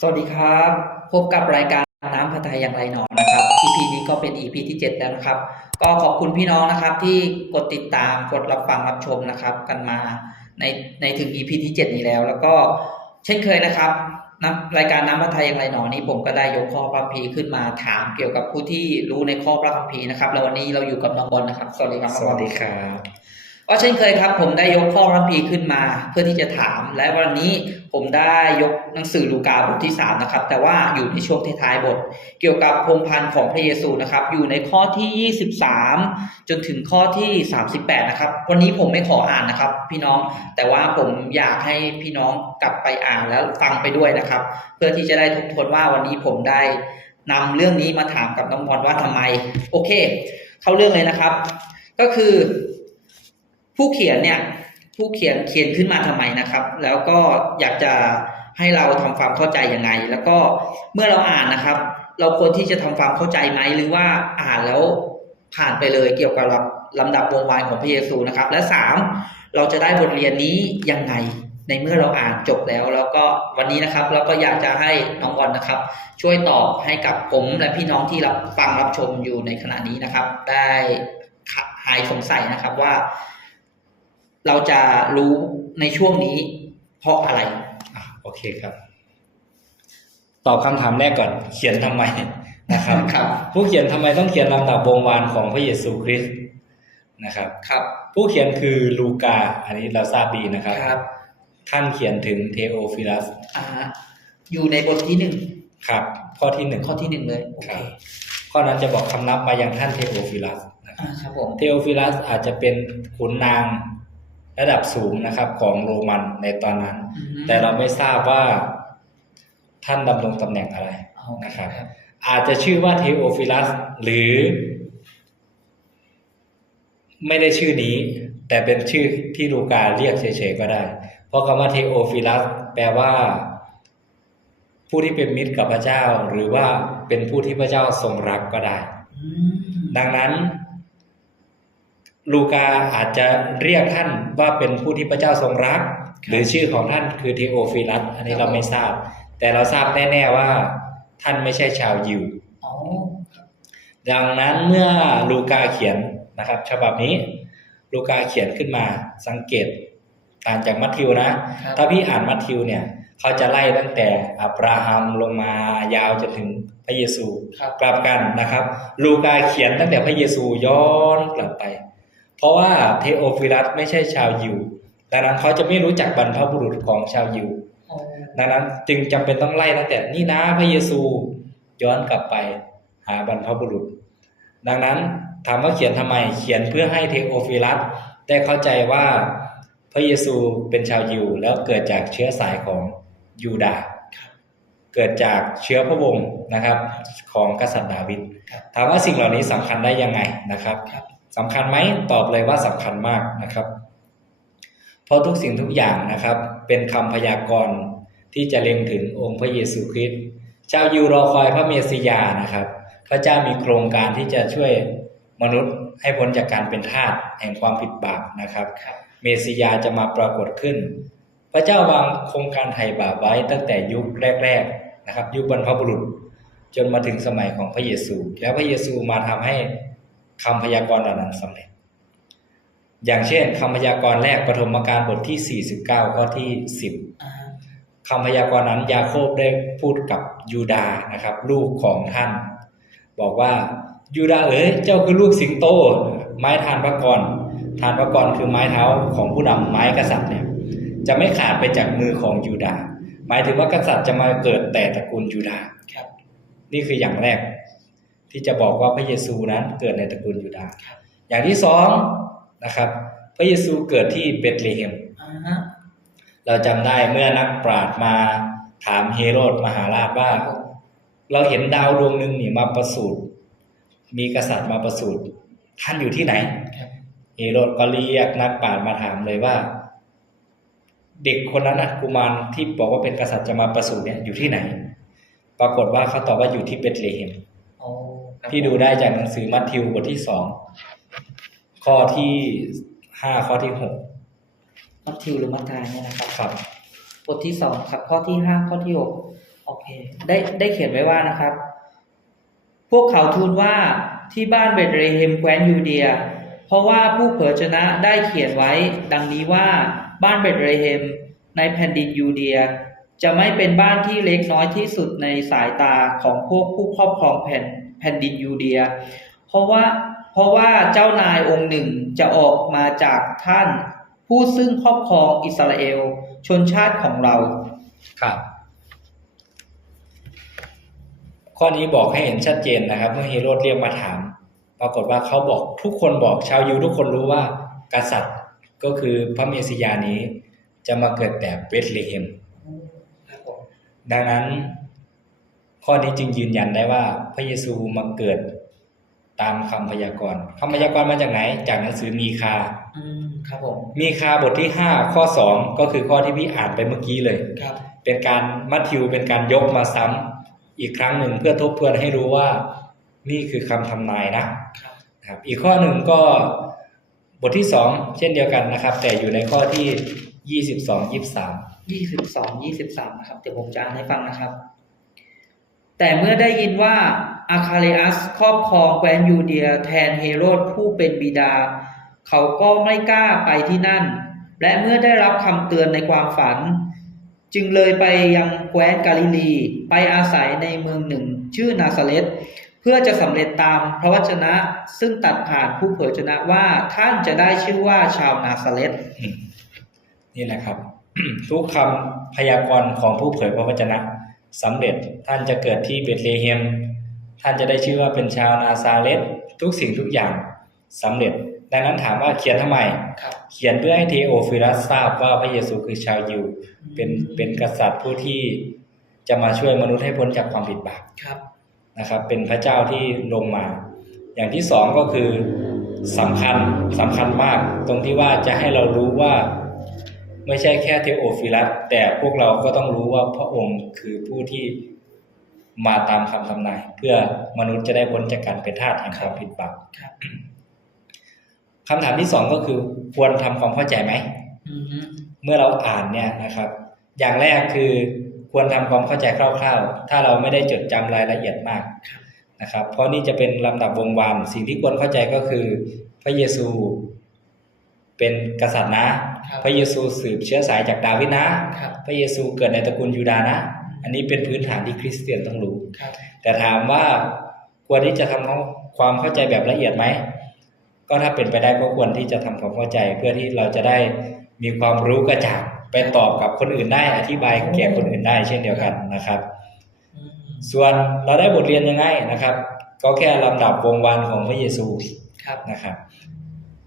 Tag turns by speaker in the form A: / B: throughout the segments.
A: สวัสดีครับ พบกับรายการน้ำพัทยอย่างไรหนอนนะครับ EP นี้ก็เป็น EP ที่ 7 แล้วนะครับ ก็ขอบคุณพี่น้องนะครับที่กดติดตามกดรับฟังรับชมนะครับ กันมาในในถึง EP ที่ 7 นี้แล้ว แล้วก็เช่นเคยนะครับน้ำรายการน้ำพัทยอย่างไรหนอนนี้ผมก็ได้ยกข้อพระคัมภีร์ขึ้นมาถามเกี่ยวกับผู้ที่รู้ในข้อพระคัมภีร์นะครับแล้ววันนี้เราอยู่กับน้องบอลนะครับ สวัสดีครับน้
B: ส
A: องบอ
B: วัสดีครับ
A: ก็เช่นเคยครับ ผมได้ยกข้อพระคัมภีร์ขึ้นมาเพื่อที่จะถาม และวันนี้ผมได้ยกหนังสือลูกาบทที่ 3 นะครับ แต่ว่าอยู่ในช่วงท้ายบท เกี่ยวกับพงพันธ์ของพระเยซูนะครับ อยู่ในข้อที่ 23 จนถึงข้อที่ 38 นะครับ วันนี้ผมไม่ขออ่านนะครับ พี่น้องแต่ว่าผมอยากให้พี่น้องกลับไปอ่านแล้วฟังไปด้วยนะครับ เพื่อที่จะได้ทบทวนว่าวันนี้ผมได้นำเรื่องนี้มาถามกับน้องบอลว่าทำไม โอเค เข้าเรื่องเลยนะครับ ก็คือ ผู้เขียนเนี่ยผู้เขียนเขียนขึ้นมาทำไมนะครับ แล้วก็อยากจะให้เราทำความเข้าใจยังไง แล้วก็เมื่อเราอ่านนะครับ เราควรที่จะทำความเข้าใจไหมหรือว่าอ่านแล้วผ่านไปเลยเกี่ยวกับลำดับวงวานของพระเยซูนะครับ และสามเราจะได้บทเรียนนี้ยังไงในเมื่อเราอ่านจบแล้ว แล้วก็วันนี้นะครับเราก็อยากจะให้น้องบอลนะครับ ช่วยตอบให้กับผมและพี่น้องที่รับฟังรับชมอยู่ในขณะนี้นะครับ ได้หายสงสัยนะครับว่า เราจะรู้ในช่วงนี้ เพราะอะไร
B: อะโอเคครับ ตอบคำถามแรกก่อน เขียนทำไมนะครับ
A: ครับ
B: ผู้เขียนทำไมต้องเขียนลำดับวงวานของพระเยซูคริสต์นะครับ
A: ครับ
B: ผู้เขียนคือลูกา อันนี้เราทราบดีนะครับ
A: ครับ
B: ท่านเขียนถึงเทโอฟิลัส
A: อ่าอยู่ในบทที่หนึ่ง
B: ครับ ข้อที่หนึ่ง
A: ข้อที่หนึ่งเลยโอ
B: ค
A: เค
B: รับข้อนั้นจะบอกคำนับมายังท่านเทโอฟิลัสนะครับ
A: อ่าครับผม
B: เทโอฟิลัสอาจจะเป็นขุนนาง ระดับสูงนะครับ ของโรมันในตอนนั้น
A: อืม
B: แต่เราไม่ทราบว่าท่านดำรงตำแหน่งอะไร
A: โอเค
B: นะครับ อาจจะชื่อว่าเทโอฟิลัส หรือ ไม่ได้ชื่อนี้ แต่เป็นชื่อที่ลูกาเรียกเฉยๆก็ได้ เพราะคำว่าเทโอฟิลัส แปลว่า ผู้ที่เป็นมิตรกับพระเจ้า หรือว่าเป็นผู้ที่พระเจ้าทรงรักก็ได้
A: อืม
B: ดังนั้น ลูกาอาจจะเรียกท่านว่าเป็นผู้ที่พระเจ้าทรงรัก หรือชื่อของท่านคือเทโอฟิลัส อันนี้เราไม่ทราบ แต่เราทราบแน่ๆว่าท่านไม่ใช่ชาวยิว
A: อ๋อ
B: ดังนั้นเมื่อลูกาเขียนนะครับ ฉบับนี้ ลูกาเขียนขึ้นมาสังเกตต่างจากมัทธิวนะ
A: ครับ
B: ถ้าพี่อ่านมัทธิวเนี่ยเขาจะไล่ตั้งแต่อับราฮัมลงมายาวจนถึงพระเยซู
A: ครับ
B: กลับกันนะครับ ลูกาเขียนตั้งแต่พระเยซูย้อนกลับไป เพราะว่าเทโอฟิลัสไม่ใช่ชาวยิวดังนั้นเขาจะไม่รู้จักบรรพบุรุษของชาวยิว
A: อ๋อ
B: ดังนั้นจึงจำเป็นต้องไล่ตั้งแต่นี่นะพระเยซูย้อนกลับไปหาบรรพบุรุษ ดังนั้นถามว่าเขียนทำไมเขียนเพื่อให้เทโอฟิลัสได้เข้าใจว่าพระเยซูเป็นชาวยิวแล้วเกิดจากเชื้อสายของยูดาห์เกิดจากเชื้อพระวงศ์นะครับ ของกษัตริย์ดาวิด
A: ครับ
B: ถามว่าสิ่งเหล่านี้สำคัญได้ยังไงนะครับ
A: ครับ
B: สำคัญไหมตอบเลยว่าสำคัญมากนะครับ เพราะทุกสิ่งทุกอย่างนะครับ เป็นคำพยากรณ์ที่จะเล็งถึงองค์พระเยซูคริสต์ชาวยิวรอคอยพระเมสสิยานะครับ พระเจ้ามีโครงการที่จะช่วยมนุษย์ให้พ้นจากการเป็นทาสแห่งความผิดบาปนะครับ
A: ครับ
B: เมสสิยาจะมาปรากฏขึ้น พระเจ้าวางโครงการไถ่บาปไว้ตั้งแต่ยุคแรก ๆนะครับ ยุคบรรพบุรุษจนมาถึงสมัยของพระเยซู แล้วพระเยซูมาทำให้ คำพยากรณ์เหล่านั้นสำเร็จ อย่างเช่นคำพยากรณ์แรกปฐมกาลบทที่ 49 ข้อที่ 10
A: อ่า
B: คำพยากรณ์นั้น ยาโคบได้พูดกับยูดาห์นะครับ ลูกของท่าน บอกว่ายูดาห์เอ๋ยเจ้าคือลูกสิงโต ไม้ทานพระกรทานพระกรคือไม้เท้าของผู้นำไม้กษัตริย์เนี่ยจะไม่ขาดไปจากมือของยูดาห์หมายถึงว่ากษัตริย์จะมาเกิดแต่ตระกูลยูดาห์
A: ครับ
B: นี่คืออย่างแรก ที่จะบอกว่าพระเยซูนั้นเกิดในตระกูลยูดาห์
A: ครับ
B: อย่างที่สองนะครับ พระเยซูเกิดที่เบธเลเฮม
A: อ่าฮะ
B: เราจำได้เมื่อนักปราชญ์มาถามเฮโรดมหาราชว่า เราเห็นดาวดวงหนึ่งนี่มาประสูติมีกษัตริย์มาประสูติท่านอยู่ที่ไหน
A: ครับ
B: เฮโรดก็เรียกนักปราชญ์มาถามเลยว่า เด็กคนนั้นนะกุมารที่บอกว่าเป็นกษัตริย์จะมาประสูติเนี่ยอยู่ที่ไหน ปรากฏว่าเขาตอบว่าอยู่ที่เบธเลเฮม
A: อ๋อครับ
B: ที่ดูได้จากหนังสือมัทธิวบทที่สองข้อที่ห้าข้อที่หก
A: มัทธิวหรือมัทธายเนี่ยนะครับ
B: ครับ
A: บทที่สองครับ ข้อที่ห้าข้อที่หกโอเค ได้ได้เขียนไว้ว่านะครับ พวกเขาทูลว่าที่บ้านเบธเลเฮมแคว้นยูเดีย เพราะว่าผู้เผยชนะได้เขียนไว้ ดังนี้ว่าบ้านเบธเลเฮมในแผ่นดินยูเดีย จะไม่เป็นบ้านที่เล็กน้อยที่สุดในสายตาของพวกผู้ครอบครองแผ่น แผ่นดินยูเดีย เพราะว่าเพราะว่าเจ้านายองค์หนึ่งจะออกมาจากท่าน ผู้ซึ่งครอบครองอิสราเอลชนชาติของเรา
B: ครับ ข้อนี้บอกให้เห็นชัดเจนนะครับ เมื่อเฮโรดเรียกมาถาม ปรากฏว่าเขาบอกทุกคนบอกชาวยิวทุกคนรู้ว่ากษัตริย์ก็คือพระเมสสิยานี้จะมาเกิดแต่เบธเลเฮมดังนั้น ข้อนี้จึงยืนยันได้ว่าพระเยซูมาเกิดตามคำพยากรณ์คำพยากรณ์มาจากไหน จากหนังสือมีคา
A: อืมครับผม
B: มีคาบทที่ห้าข้อสองก็คือข้อที่พี่อ่านไปเมื่อกี้เลย
A: ครับ
B: เป็นการมัทธิวเป็นการยกมาซ้ำอีกครั้งหนึ่งเพื่อทบทวนให้รู้ว่า นี่คือคำทำนายนะครับนะครับ อีกข้อหนึ่งก็บทที่สองเช่นเดียวกันนะครับ แต่อยู่ในข้อที่ยี่สิบสองยี่สาม
A: ยี่สิบสองยี่สิบสามนะครับเดี๋ยวผมจะอ่านให้ฟังนะครับ แต่เมื่อได้ยินว่าอาคาเลอัสครอบครองแคว้นยูเดียแทนเฮโรดผู้เป็นบิดา เขาก็ไม่กล้าไปที่นั่น และเมื่อได้รับคำเตือนในความฝัน จึงเลยไปยังแคว้นกาลิลี ไปอาศัยในเมืองหนึ่ง ชื่อนาซาเลตเพื่อจะสำเร็จตามพระวจนะซึ่งตัดผ่านผู้เผยชนะว่าท่านจะได้ชื่อว่าชาวนาซาเลต
B: นี่แหละครับ ทุกคำพยากรณ์ของผู้เผยพระวจนะ สำเร็จท่านจะเกิดที่เบธเลเฮมท่านจะได้ชื่อว่าเป็นชาวนาซาเรตทุกสิ่งทุกอย่างสำเร็จ ดังนั้นถามว่าเขียนทำไม
A: ครับ
B: เขียนเพื่อให้เทโอฟิลัสทราบว่าพระเยซูคือชาวยิวเป็นเป็นกษัตริย์ผู้ที่จะมาช่วยมนุษย์ให้พ้นจากความผิดบาป
A: ครับ
B: นะครับ เป็นพระเจ้าที่ลงมา อย่างที่สองก็คือสำคัญสำคัญมาก ตรงที่ว่าจะให้เรารู้ว่า ไม่ใช่แค่เทโอฟิลัสแต่พวกเราก็ต้องรู้ว่าพระองค์คือผู้ที่มาตามคำทำนาย เพื่อมนุษย์จะได้พ้นจากการเป็นทาสแห่งความผิดบาป
A: ครับ
B: คำถามที่สองก็คือควรทำความเข้าใจไหม
A: อืมฮึ
B: เมื่อเราอ่านเนี่ยนะครับ อย่างแรกคือควรทำความเข้าใจคร่าว ๆ ถ้าเราไม่ได้จดจำรายละเอียดมากนะครับ เพราะนี่จะเป็นลำดับวงวานสิ่งที่ควรเข้าใจก็คือ พระเยซู เป็นกษัตริย์นะ
A: ครับ
B: พระเยซูสืบเชื้อสายจากดาวิดนะ
A: ครับ
B: พระเยซูเกิดในตระกูลยูดาห์นะ อันนี้เป็นพื้นฐานที่คริสเตียนต้องรู้
A: ครับ
B: แต่ถามว่าควรที่จะทำความเข้าใจแบบละเอียดไหมก็ถ้าเป็นไปได้ก็ควรที่จะทำความเข้าใจเพื่อที่เราจะได้มีความรู้กระจ่างไปตอบกับคนอื่นได้อธิบายแก่คนอื่นได้ เช่นเดียวกันนะครับ
A: อืม
B: ส่วนเราได้บทเรียนยังไงนะครับ ก็แค่ลำดับวงวานของพระเยซู
A: ครับ
B: นะครับ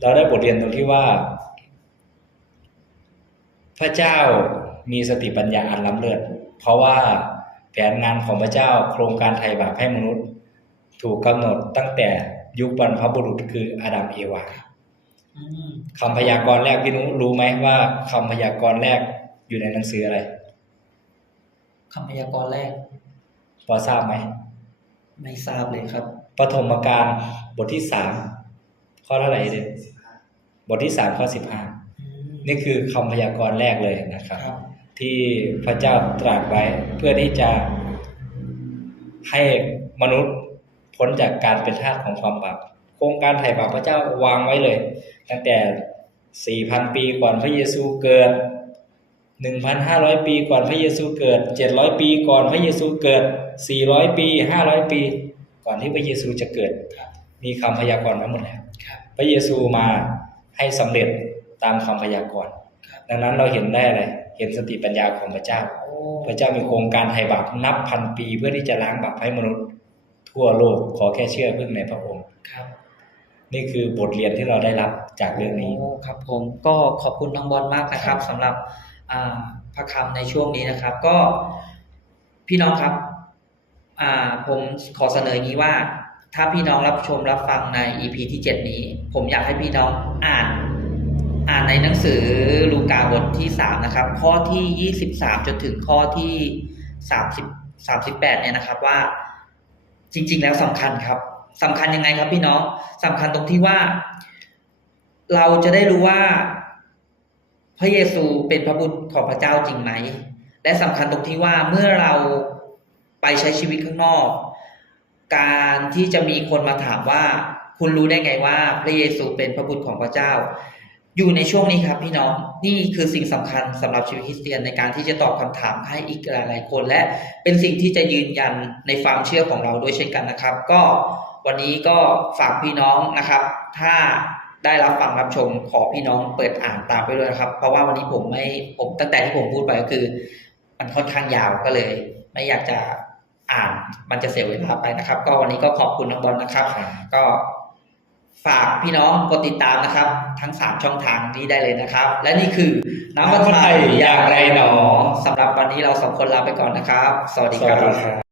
B: เราได้บทเรียนตรงที่ว่า พระเจ้ามีสติปัญญาอันล้ำเลิศเพราะว่าแผนงานของพระเจ้าโครงการไถ่บาปให้มนุษย์ ถูกกำหนดตั้งแต่ยุคบรรพบุรุษคืออาดัมเอวา
A: อืม
B: คำพยากรณ์แรกพี่นุรู้ไหมว่าคำพยากรณ์แรกอยู่ในหนังสืออะไร
A: คำพยากรณ์แรก
B: พอทราบไหม
A: ไม่ทราบเลยครับ
B: ปฐมกาลบทที่สามข้อเท่าไหร่เด็ บทที่สามข้อสิบห้า
A: อืม
B: นี่คือคำพยากรณ์แรกเลยนะครับ
A: ครับ
B: ที่พระเจ้าตรัสไว้เพื่อที่จะให้มนุษย์พ้นจากการเป็นทาสของความบาปโครงการไถ่บาปพระเจ้าวางไว้เลย ตั้งแต่4,000ปีก่อนพระเยซูเกิด1,500ปีก่อนพระเยซูเกิด700ปีก่อนพระเยซูเกิด400ปี500ปี ก่อนที่พระเยซูจะเกิด
A: ครับ
B: มีคำพยากรณ์ไว้หมดแล้ว
A: ครับ
B: พระเยซูมา ให้สำเร็จตามคำพยากรณ์
A: ครับ
B: ดังนั้นเราเห็นได้อะไรเห็นสติปัญญาของพระเจ้า
A: โอ้
B: พระเจ้ามีโครงการไถ่บาปนับพันปี เพื่อที่จะล้างบาปให้มนุษย์ ทั่วโลกขอแค่เชื่อพึ่งในพระองค์
A: ครับ
B: นี่คือบทเรียนที่เราได้รับจากเรื่องนี้
A: โอ้ครับ ผมก็ขอบคุณน้องบอลมากนะครับสำหรับอ่าพระคำในช่วงนี้นะครับ ก็พี่น้องครับอ่าผมขอเสนออย่างนี้ว่า ถ้าพี่น้องรับชมรับฟังใน EP ที่ 7 นี้ ผมอยากให้พี่น้องอ่าน อ่านในหนังสือลูกาบทที่ 3 นะครับ ข้อที่ 23 จนถึงข้อที่ 30 38 เนี่ยนะครับว่าจริง ๆ แล้วสำคัญครับสำคัญยังไงครับพี่น้องสำคัญตรงที่ว่า เราจะได้รู้ว่าพระเยซูเป็นพระบุตรของพระเจ้าจริงไหม และสำคัญตรงที่ว่าเมื่อเราไปใช้ชีวิตข้างนอก การที่จะมีคนมาถามว่า คุณรู้ได้ไงว่า พระเยซูเป็นพระบุตรของพระเจ้า อยู่ในช่วงนี้ครับพี่น้องนี่คือสิ่งสำคัญสำหรับชีวิตคริสเตียนในการที่จะตอบคำถามให้อีกหลายๆคน และเป็นสิ่งที่จะยืนยันในความเชื่อของเราด้วยเช่นกันนะครับ ก็วันนี้ก็ฝากพี่น้องนะครับ ถ้าได้รับฟังรับชมขอพี่น้องเปิดอ่านตามไปด้วยนะครับ เพราะว่าวันนี้ผมไม่ผมตั้งแต่ที่ผมพูดไปก็คือ มันค่อนข้างยาวก็เลย ไม่อยากจะ อ่านมันจะเสียเวลาไปนะครับ ก็วันนี้ก็ขอบคุณน้องบอลนะครับ ก็ฝากพี่น้องกดติดตามนะครับ ทั้ง 3 ช่องทางนี้ได้เลยนะครับ และนี่คือน้ำมันไทยอย่างไรหนอสำหรับวันนี้เราสองคนลาไปก่อนนะครับ สวัสดี
B: ส
A: ค
B: วั
A: รั
B: สดี
A: บ
B: ครับ